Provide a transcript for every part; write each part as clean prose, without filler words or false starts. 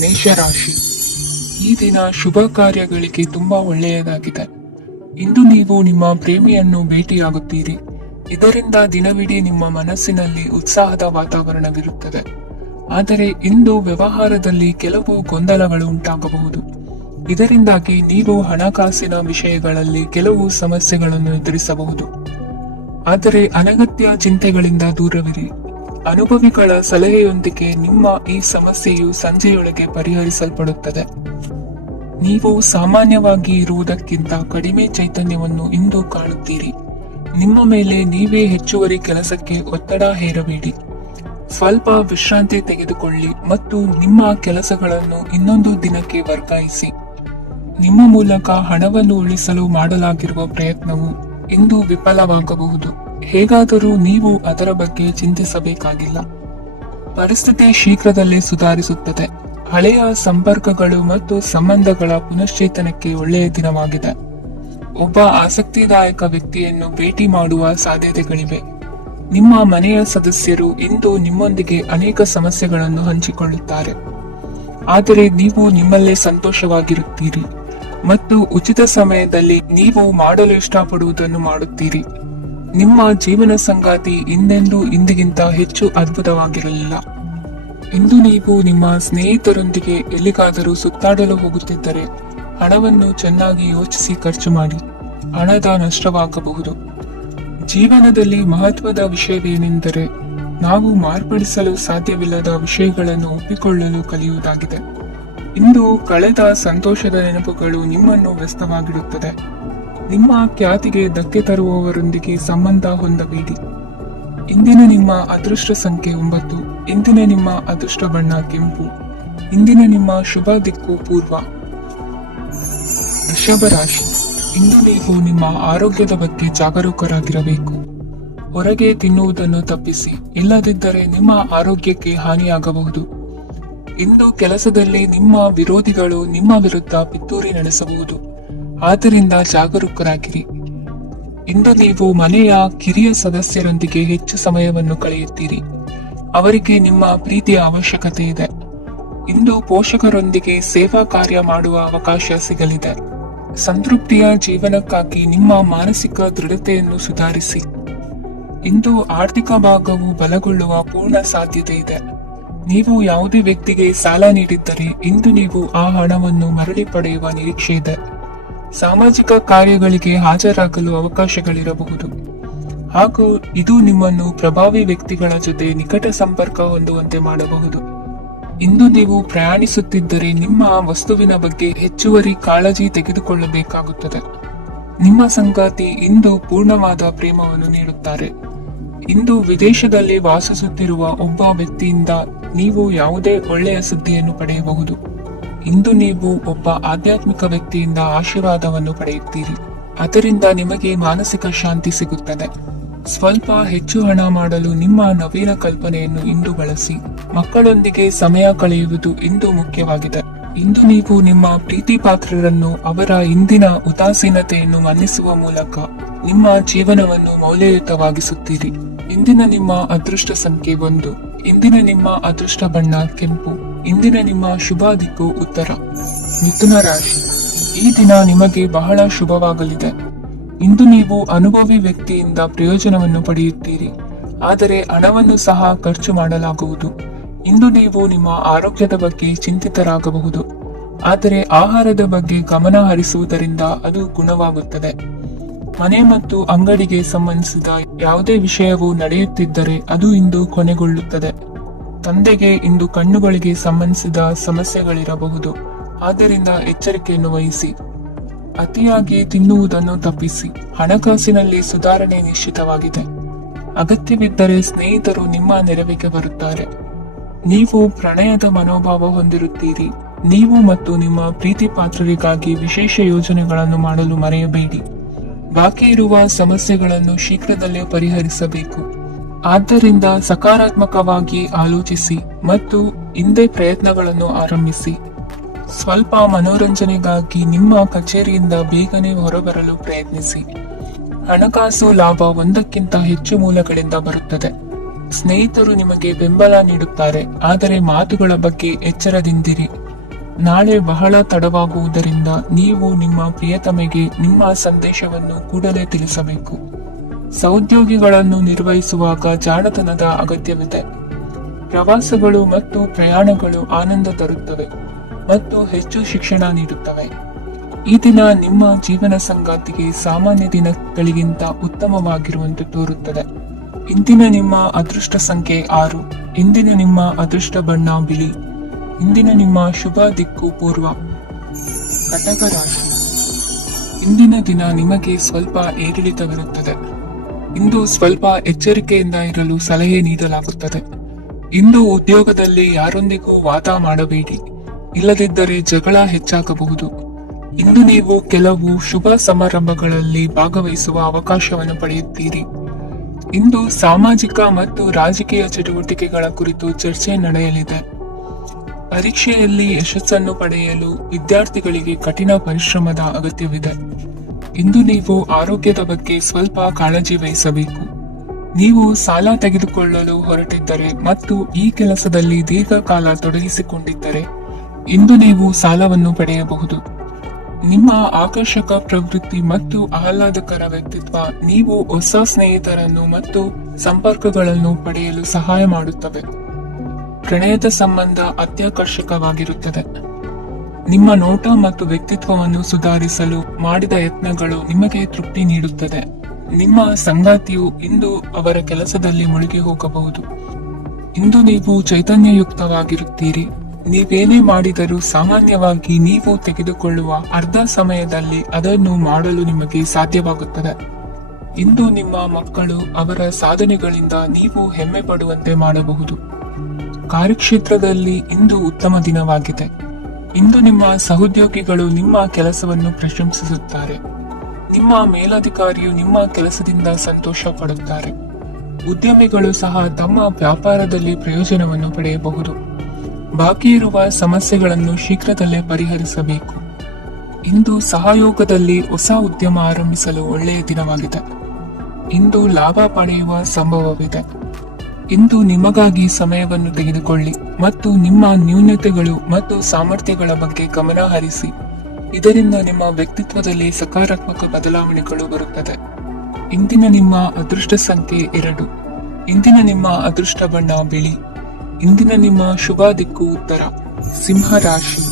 ಮೇಷರಾಶಿ, ಈ ದಿನ ಶುಭ ಕಾರ್ಯಗಳಿಗೆ ತುಂಬಾ ಒಳ್ಳೆಯದಾಗಿದೆ. ಇಂದು ನೀವು ನಿಮ್ಮ ಪ್ರೇಮಿಯನ್ನು ಭೇಟಿಯಾಗುತ್ತೀರಿ. ಇದರಿಂದ ದಿನವಿಡೀ ನಿಮ್ಮ ಮನಸ್ಸಿನಲ್ಲಿ ಉತ್ಸಾಹದ ವಾತಾವರಣವಿರುತ್ತದೆ. ಆದರೆ ಇಂದು ವ್ಯವಹಾರದಲ್ಲಿ ಕೆಲವು ಗೊಂದಲಗಳು ಉಂಟಾಗಬಹುದು. ಇದರಿಂದಾಗಿ ನೀವು ಹಣಕಾಸಿನ ವಿಷಯಗಳಲ್ಲಿ ಕೆಲವು ಸಮಸ್ಯೆಗಳನ್ನು ಎದುರಿಸಬಹುದು. ಆದರೆ ಅನಗತ್ಯ ಚಿಂತೆಗಳಿಂದ ದೂರವಿರಿ. ಅನುಭವಿಗಳ ಸಲಹೆಯೊಂದಿಗೆ ನಿಮ್ಮ ಈ ಸಮಸ್ಯೆಯು ಸಂಜೆಯೊಳಗೆ ಪರಿಹರಿಸಲ್ಪಡುತ್ತದೆ. ನೀವು ಸಾಮಾನ್ಯವಾಗಿ ಇರುವುದಕ್ಕಿಂತ ಕಡಿಮೆ ಚೈತನ್ಯವನ್ನು ಇಂದು ಕಾಣುತ್ತೀರಿ. ನಿಮ್ಮ ಮೇಲೆ ನೀವೇ ಹೆಚ್ಚುವರಿ ಕೆಲಸಕ್ಕೆ ಒತ್ತಡ ಹೇರಬೇಡಿ. ಸ್ವಲ್ಪ ವಿಶ್ರಾಂತಿ ತೆಗೆದುಕೊಳ್ಳಿ ಮತ್ತು ನಿಮ್ಮ ಕೆಲಸಗಳನ್ನು ಇನ್ನೊಂದು ದಿನಕ್ಕೆ ವರ್ಗಾಯಿಸಿ. ನಿಮ್ಮ ಮೂಲಕ ಹಣವನ್ನು ಉಳಿಸಲು ಮಾಡಲಾಗಿರುವ ಪ್ರಯತ್ನವು ಇಂದು ವಿಫಲವಾಗಬಹುದು. ಹೇಗಾದರೂ ನೀವು ಅದರ ಬಗ್ಗೆ ಚಿಂತಿಸಬೇಕಾಗಿಲ್ಲ. ಪರಿಸ್ಥಿತಿ ಶೀಘ್ರದಲ್ಲೇ ಸುಧಾರಿಸುತ್ತದೆ. ಹಳೆಯ ಸಂಪರ್ಕಗಳು ಮತ್ತು ಸಂಬಂಧಗಳ ಪುನಶ್ಚೇತನಕ್ಕೆ ಒಳ್ಳೆಯ ದಿನವಾಗಿದೆ. ಒಬ್ಬ ಆಸಕ್ತಿದಾಯಕ ವ್ಯಕ್ತಿಯನ್ನು ಭೇಟಿ ಮಾಡುವ ಸಾಧ್ಯತೆಗಳಿವೆ. ನಿಮ್ಮ ಮನೆಯ ಸದಸ್ಯರು ಇಂದು ನಿಮ್ಮೊಂದಿಗೆ ಅನೇಕ ಸಮಸ್ಯೆಗಳನ್ನು ಹಂಚಿಕೊಳ್ಳುತ್ತಾರೆ. ಆದರೆ ನೀವು ನಿಮ್ಮಲ್ಲೇ ಸಂತೋಷವಾಗಿರುತ್ತೀರಿ ಮತ್ತು ಉಚಿತ ಸಮಯದಲ್ಲಿ ನೀವು ಮಾಡಲು ಇಷ್ಟಪಡುವುದನ್ನು ಮಾಡುತ್ತೀರಿ. ನಿಮ್ಮ ಜೀವನ ಸಂಗಾತಿ ಇಂದೆಂದೂ ಇಂದಿಗಿಂತ ಹೆಚ್ಚು ಅದ್ಭುತವಾಗಿರಲಿಲ್ಲ. ಇಂದು ನೀವು ನಿಮ್ಮ ಸ್ನೇಹಿತರೊಂದಿಗೆ ಎಲ್ಲಿಗಾದರೂ ಸುತ್ತಾಡಲು ಹೋಗುತ್ತಿದ್ದರೆ ಹಣವನ್ನು ಚೆನ್ನಾಗಿ ಯೋಚಿಸಿ ಖರ್ಚು ಮಾಡಿ. ಹಣದ ನಷ್ಟವಾಗಬಹುದು. ಜೀವನದಲ್ಲಿ ಮಹತ್ವದ ವಿಷಯವೇನೆಂದರೆ ನಾವು ಮಾರ್ಪಡಿಸಲು ಸಾಧ್ಯವಿಲ್ಲದ ವಿಷಯಗಳನ್ನು ಒಪ್ಪಿಕೊಳ್ಳಲು ಕಲಿಯುವುದಾಗಿದೆ. ಇಂದು ಕಳೆದ ಸಂತೋಷದ ನೆನಪುಗಳು ನಿಮ್ಮನ್ನು ವ್ಯಸ್ತವಾಗಿಡುತ್ತದೆ. ನಿಮ್ಮ ಖ್ಯಾತಿಗೆ ಧಕ್ಕೆ ತರುವವರೊಂದಿಗೆ ಸಂಬಂಧ ಹೊಂದಬೇಡಿ. ಇಂದಿನ ನಿಮ್ಮ ಅದೃಷ್ಟ ಸಂಖ್ಯೆ 9. ಇಂದಿನ ನಿಮ್ಮ ಅದೃಷ್ಟ ಬಣ್ಣ ಕೆಂಪು. ಇಂದಿನ ನಿಮ್ಮ ಶುಭ ದಿಕ್ಕು ಪೂರ್ವ. ವೃಷಭ ರಾಶಿ, ಇಂದು ನೀವು ನಿಮ್ಮ ಆರೋಗ್ಯದ ಬಗ್ಗೆ ಜಾಗರೂಕರಾಗಿರಬೇಕು. ಹೊರಗೆ ತಿನ್ನುವುದನ್ನು ತಪ್ಪಿಸಿ, ಇಲ್ಲದಿದ್ದರೆ ನಿಮ್ಮ ಆರೋಗ್ಯಕ್ಕೆ ಹಾನಿಯಾಗಬಹುದು. ಇಂದು ಕೆಲಸದಲ್ಲಿ ನಿಮ್ಮ ವಿರೋಧಿಗಳು ನಿಮ್ಮ ವಿರುದ್ಧ ಪಿತೂರಿ ನಡೆಸಬಹುದು. ಆದ್ದರಿಂದ ಜಾಗರೂಕರಾಗಿರಿ. ಇಂದು ನೀವು ಮನೆಯ ಕಿರಿಯ ಸದಸ್ಯರೊಂದಿಗೆ ಹೆಚ್ಚು ಸಮಯವನ್ನು ಕಳೆಯುತ್ತೀರಿ. ಅವರಿಗೆ ನಿಮ್ಮ ಪ್ರೀತಿಯ ಅವಶ್ಯಕತೆ ಇದೆ. ಇಂದು ಪೋಷಕರೊಂದಿಗೆ ಸೇವಾ ಕಾರ್ಯ ಮಾಡುವ ಅವಕಾಶ ಸಿಗಲಿದೆ. ಸಂತೃಪ್ತಿಯ ಜೀವನಕ್ಕಾಗಿ ನಿಮ್ಮ ಮಾನಸಿಕ ದೃಢತೆಯನ್ನು ಸುಧಾರಿಸಿ. ಇಂದು ಆರ್ಥಿಕ ಭಾಗವು ಬಲಗೊಳ್ಳುವ ಪೂರ್ಣ ಸಾಧ್ಯತೆ ಇದೆ. ನೀವು ಯಾವುದೇ ವ್ಯಕ್ತಿಗೆ ಸಾಲ ನೀಡಿದ್ದರೆ ಇಂದು ನೀವು ಆ ಹಣವನ್ನು ಮರಳಿ ಪಡೆಯುವ ನಿರೀಕ್ಷೆ ಇದೆ. ಸಾಮಾಜಿಕ ಕಾರ್ಯಗಳಿಗೆ ಹಾಜರಾಗಲು ಅವಕಾಶಗಳಿರಬಹುದು ಹಾಗೂ ಇದು ನಿಮ್ಮನ್ನು ಪ್ರಭಾವಿ ವ್ಯಕ್ತಿಗಳ ಜೊತೆ ನಿಕಟ ಸಂಪರ್ಕ ಹೊಂದುವಂತೆ ಮಾಡಬಹುದು. ಇಂದು ನೀವು ಪ್ರಯಾಣಿಸುತ್ತಿದ್ದರೆ ನಿಮ್ಮ ವಸ್ತುವಿನ ಬಗ್ಗೆ ಹೆಚ್ಚುವರಿ ಕಾಳಜಿ ತೆಗೆದುಕೊಳ್ಳಬೇಕಾಗುತ್ತದೆ. ನಿಮ್ಮ ಸಂಗಾತಿ ಇಂದು ಪೂರ್ಣವಾದ ಪ್ರೇಮವನ್ನು ನೀಡುತ್ತಾರೆ. ಇಂದು ವಿದೇಶದಲ್ಲಿ ವಾಸಿಸುತ್ತಿರುವ ಒಬ್ಬ ವ್ಯಕ್ತಿಯಿಂದ ನೀವು ಯಾವುದೇ ಒಳ್ಳೆಯ ಸುದ್ದಿಯನ್ನು ಪಡೆಯಬಹುದು. ಇಂದು ನೀವು ಒಬ್ಬ ಆಧ್ಯಾತ್ಮಿಕ ವ್ಯಕ್ತಿಯಿಂದ ಆಶೀರ್ವಾದವನ್ನು ಪಡೆಯುತ್ತೀರಿ. ಅದರಿಂದ ನಿಮಗೆ ಮಾನಸಿಕ ಶಾಂತಿ ಸಿಗುತ್ತದೆ. ಸ್ವಲ್ಪ ಹೆಚ್ಚು ಹಣ ಮಾಡಲು ನಿಮ್ಮ ನವೀನ ಕಲ್ಪನೆಯನ್ನು ಇಂದು ಬಳಸಿ. ಮಕ್ಕಳೊಂದಿಗೆ ಸಮಯ ಕಳೆಯುವುದು ಇಂದು ಮುಖ್ಯವಾಗಿದೆ. ಇಂದು ನೀವು ನಿಮ್ಮ ಪ್ರೀತಿ ಪಾತ್ರರನ್ನು ಅವರ ಇಂದಿನ ಉದಾಸೀನತೆಯನ್ನು ಮನ್ನಿಸುವ ಮೂಲಕ ನಿಮ್ಮ ಜೀವನವನ್ನು ಮೌಲ್ಯಯುತವಾಗಿಸುತ್ತೀರಿ. ಇಂದಿನ ನಿಮ್ಮ ಅದೃಷ್ಟ ಸಂಖ್ಯೆ 1. ಇಂದಿನ ನಿಮ್ಮ ಅದೃಷ್ಟ ಬಣ್ಣ ಕೆಂಪು. ಇಂದಿನ ನಿಮ್ಮ ಶುಭ ದಿಕ್ಕು ಉತ್ತರ. ಮಿಥುನ ರಾಶಿ, ಈ ದಿನ ನಿಮಗೆ ಬಹಳ ಶುಭವಾಗಲಿದೆ. ಇಂದು ನೀವು ಅನುಭವಿ ವ್ಯಕ್ತಿಯಿಂದ ಪ್ರಯೋಜನವನ್ನು ಪಡೆಯುತ್ತೀರಿ. ಆದರೆ ಹಣವನ್ನು ಸಹ ಖರ್ಚು ಮಾಡಲಾಗುವುದು. ಇಂದು ನೀವು ನಿಮ್ಮ ಆರೋಗ್ಯದ ಬಗ್ಗೆ ಚಿಂತಿತರಾಗಬಹುದು. ಆದರೆ ಆಹಾರದ ಬಗ್ಗೆ ಗಮನ ಹರಿಸುವುದರಿಂದ ಅದು ಗುಣವಾಗುತ್ತದೆ. ಮನೆ ಮತ್ತು ಅಂಗಡಿಗೆ ಸಂಬಂಧಿಸಿದ ಯಾವುದೇ ವಿಷಯವು ನಡೆಯುತ್ತಿದ್ದರೆ ಅದು ಇಂದು ಕೊನೆಗೊಳ್ಳುತ್ತದೆ. ತಂದೆಗೆ ಇಂದು ಕಣ್ಣುಗಳಿಗೆ ಸಂಬಂಧಿಸಿದ ಸಮಸ್ಯೆಗಳಿರಬಹುದು. ಆದ್ದರಿಂದ ಎಚ್ಚರಿಕೆಯನ್ನು ವಹಿಸಿ. ಅತಿಯಾಗಿ ತಿನ್ನುವುದನ್ನು ತಪ್ಪಿಸಿ. ಹಣಕಾಸಿನಲ್ಲಿ ಸುಧಾರಣೆ ನಿಶ್ಚಿತವಾಗಿದೆ. ಅಗತ್ಯವಿದ್ದರೆ ಸ್ನೇಹಿತರು ನಿಮ್ಮ ನೆರವಿಗೆ ಬರುತ್ತಾರೆ. ನೀವು ಪ್ರಣಯದ ಮನೋಭಾವ ಹೊಂದಿರುತ್ತೀರಿ. ನೀವು ಮತ್ತು ನಿಮ್ಮ ಪ್ರೀತಿ ಪಾತ್ರರಿಗಾಗಿ ವಿಶೇಷ ಯೋಜನೆಗಳನ್ನು ಮಾಡಲು ಮರೆಯಬೇಡಿ. ಬಾಕಿ ಇರುವ ಸಮಸ್ಯೆಗಳನ್ನು ಶೀಘ್ರದಲ್ಲೇ ಪರಿಹರಿಸಬೇಕು. ಆದ್ದರಿಂದ ಸಕಾರಾತ್ಮಕವಾಗಿ ಆಲೋಚಿಸಿ ಮತ್ತು ಹಿಂದೆ ಪ್ರಯತ್ನಗಳನ್ನು ಆರಂಭಿಸಿ. ಸ್ವಲ್ಪ ಮನೋರಂಜನೆಗಾಗಿ ನಿಮ್ಮ ಕಚೇರಿಯಿಂದ ಬೇಗನೆ ಹೊರಬರಲು ಪ್ರಯತ್ನಿಸಿ. ಹಣಕಾಸು ಲಾಭ ಒಂದಕ್ಕಿಂತ ಹೆಚ್ಚು ಮೂಲಗಳಿಂದ ಬರುತ್ತದೆ. ಸ್ನೇಹಿತರು ನಿಮಗೆ ಬೆಂಬಲ ನೀಡುತ್ತಾರೆ, ಆದರೆ ಮಾತುಗಳ ಬಗ್ಗೆ ಎಚ್ಚರದಿಂದಿರಿ. ನಾಳೆ ಬಹಳ ತಡವಾಗುವುದರಿಂದ ನೀವು ನಿಮ್ಮ ಪ್ರಿಯತಮೆಗೆ ನಿಮ್ಮ ಸಂದೇಶವನ್ನು ಕೂಡಲೇ ತಿಳಿಸಬೇಕು. ಸಹೋದ್ಯೋಗಿಗಳನ್ನು ನಿರ್ವಹಿಸುವಾಗ ಜಾಣತನದ ಅಗತ್ಯವಿದೆ. ಪ್ರವಾಸಗಳು ಮತ್ತು ಪ್ರಯಾಣಗಳು ಆನಂದ ತರುತ್ತವೆ ಮತ್ತು ಹೆಚ್ಚು ಶಿಕ್ಷಣ ನೀಡುತ್ತವೆ. ಈ ದಿನ ನಿಮ್ಮ ಜೀವನ ಸಂಗಾತಿಗೆ ಸಾಮಾನ್ಯ ದಿನಗಳಿಗಿಂತ ಉತ್ತಮವಾಗಿರುವಂತೆ ತೋರುತ್ತದೆ. ಇಂದಿನ ನಿಮ್ಮ ಅದೃಷ್ಟ ಸಂಖ್ಯೆ 6. ಇಂದಿನ ನಿಮ್ಮ ಅದೃಷ್ಟ ಬಣ್ಣ ಬಿಳಿ. ಇಂದಿನ ನಿಮ್ಮ ಶುಭ ದಿಕ್ಕು ಪೂರ್ವ. ಕಟಕ ರಾಶಿ. ಇಂದಿನ ದಿನ ನಿಮಗೆ ಸ್ವಲ್ಪ ಏರಿಳಿತವಿರುತ್ತದೆ. ಇಂದು ಸ್ವಲ್ಪ ಎಚ್ಚರಿಕೆಯಿಂದ ಇರಲು ಸಲಹೆ ನೀಡಲಾಗುತ್ತದೆ. ಇಂದು ಉದ್ಯೋಗದಲ್ಲಿ ಯಾರೊಂದಿಗೂ ವಾದ ಮಾಡಬೇಡಿ, ಇಲ್ಲದಿದ್ದರೆ ಜಗಳ ಹೆಚ್ಚಾಗಬಹುದು. ಇಂದು ನೀವು ಕೆಲವು ಶುಭ ಸಮಾರಂಭಗಳಲ್ಲಿ ಭಾಗವಹಿಸುವ ಅವಕಾಶವನ್ನು ಪಡೆಯುತ್ತೀರಿ. ಇಂದು ಸಾಮಾಜಿಕ ಮತ್ತು ರಾಜಕೀಯ ಚಟುವಟಿಕೆಗಳ ಕುರಿತು ಚರ್ಚೆ ನಡೆಯಲಿದೆ. ಪರೀಕ್ಷೆಯಲ್ಲಿ ಯಶಸ್ಸನ್ನು ಪಡೆಯಲು ವಿದ್ಯಾರ್ಥಿಗಳಿಗೆ ಕಠಿಣ ಪರಿಶ್ರಮದ ಅಗತ್ಯವಿದೆ. ಇಂದು ನೀವು ಆರೋಗ್ಯದ ಬಗ್ಗೆ ಸ್ವಲ್ಪ ಕಾಳಜಿ ವಹಿಸಬೇಕು. ನೀವು ಸಾಲ ತೆಗೆದುಕೊಳ್ಳಲು ಹೊರಟಿದ್ದರೆ ಮತ್ತು ಈ ಕೆಲಸದಲ್ಲಿ ದೀರ್ಘಕಾಲ ತೊಡಗಿಸಿಕೊಂಡಿದ್ದರೆ ಇಂದು ನೀವು ಸಾಲವನ್ನು ಪಡೆಯಬಹುದು. ನಿಮ್ಮ ಆಕರ್ಷಕ ಪ್ರವೃತ್ತಿ ಮತ್ತು ಆಹ್ಲಾದಕರ ವ್ಯಕ್ತಿತ್ವ ನೀವು ಹೊಸ ಸ್ನೇಹಿತರನ್ನು ಮತ್ತು ಸಂಪರ್ಕಗಳನ್ನು ಪಡೆಯಲು ಸಹಾಯ ಮಾಡುತ್ತವೆ. ಪ್ರಣಯದ ಸಂಬಂಧ ಅತ್ಯಾಕರ್ಷಕವಾಗಿರುತ್ತದೆ. ನಿಮ್ಮ ನೋಟ ಮತ್ತು ವ್ಯಕ್ತಿತ್ವವನ್ನು ಸುಧಾರಿಸಲು ಮಾಡಿದ ಯತ್ನಗಳು ನಿಮಗೆ ತೃಪ್ತಿ ನೀಡುತ್ತದೆ. ನಿಮ್ಮ ಸಂಗಾತಿಯು ಇಂದು ಅವರ ಕೆಲಸದಲ್ಲಿ ಮುಳುಗಿ ಹೋಗಬಹುದು. ಇಂದು ನೀವು ಚೈತನ್ಯಯುಕ್ತವಾಗಿರುತ್ತೀರಿ. ನೀವೇನೇ ಮಾಡಿದರೂ ಸಾಮಾನ್ಯವಾಗಿ ನೀವು ತೆಗೆದುಕೊಳ್ಳುವ ಅರ್ಧ ಸಮಯದಲ್ಲಿ ಅದನ್ನು ಮಾಡಲು ನಿಮಗೆ ಸಾಧ್ಯವಾಗುತ್ತದೆ. ಇಂದು ನಿಮ್ಮ ಮಕ್ಕಳು ಅವರ ಸಾಧನೆಗಳಿಂದ ನೀವು ಹೆಮ್ಮೆ ಪಡುವಂತೆ ಮಾಡಬಹುದು. ಕಾರ್ಯಕ್ಷೇತ್ರದಲ್ಲಿ ಇಂದು ಉತ್ತಮ ದಿನವಾಗಿದೆ. ಇಂದು ನಿಮ್ಮ ಸಹೋದ್ಯೋಗಿಗಳು ನಿಮ್ಮ ಕೆಲಸವನ್ನು ಪ್ರಶಂಸಿಸುತ್ತಾರೆ. ನಿಮ್ಮ ಮೇಲಧಿಕಾರಿಯು ನಿಮ್ಮ ಕೆಲಸದಿಂದ ಸಂತೋಷ ಪಡುತ್ತಾರೆ. ಉದ್ಯಮಿಗಳು ಸಹ ತಮ್ಮ ವ್ಯಾಪಾರದಲ್ಲಿ ಪ್ರಯೋಜನವನ್ನು ಪಡೆಯಬಹುದು. ಬಾಕಿ ಇರುವ ಸಮಸ್ಯೆಗಳನ್ನು ಶೀಘ್ರದಲ್ಲೇ ಪರಿಹರಿಸಬೇಕು. ಇಂದು ಸಹಯೋಗದಲ್ಲಿ ಹೊಸ ಉದ್ಯಮ ಆರಂಭಿಸಲು ಒಳ್ಳೆಯ ದಿನವಾಗಿದೆ. ಇಂದು ಲಾಭ ಪಡೆಯುವ ಸಂಭವವಿದೆ. ಇಂದು ನಿಮಗಾಗಿ ಸಮಯವನ್ನು ತೆಗೆದುಕೊಳ್ಳಿ ಮತ್ತು ನಿಮ್ಮ ನ್ಯೂನತೆಗಳು ಮತ್ತು ಸಾಮರ್ಥ್ಯಗಳ ಬಗ್ಗೆ ಗಮನ ಹರಿಸಿ. ಇದರಿಂದ ನಿಮ್ಮ ವ್ಯಕ್ತಿತ್ವದಲ್ಲಿ ಸಕಾರಾತ್ಮಕ ಬದಲಾವಣೆಗಳು ಬರುತ್ತದೆ. ಇಂದಿನ ನಿಮ್ಮ ಅದೃಷ್ಟ ಸಂಖ್ಯೆ 2. ಇಂದಿನ ನಿಮ್ಮ ಅದೃಷ್ಟ ಬಣ್ಣ ಬಿಳಿ. ಇಂದಿನ ನಿಮ್ಮ ಶುಭ ದಿಕ್ಕು ಉತ್ತರ. ಸಿಂಹ ರಾಶಿ.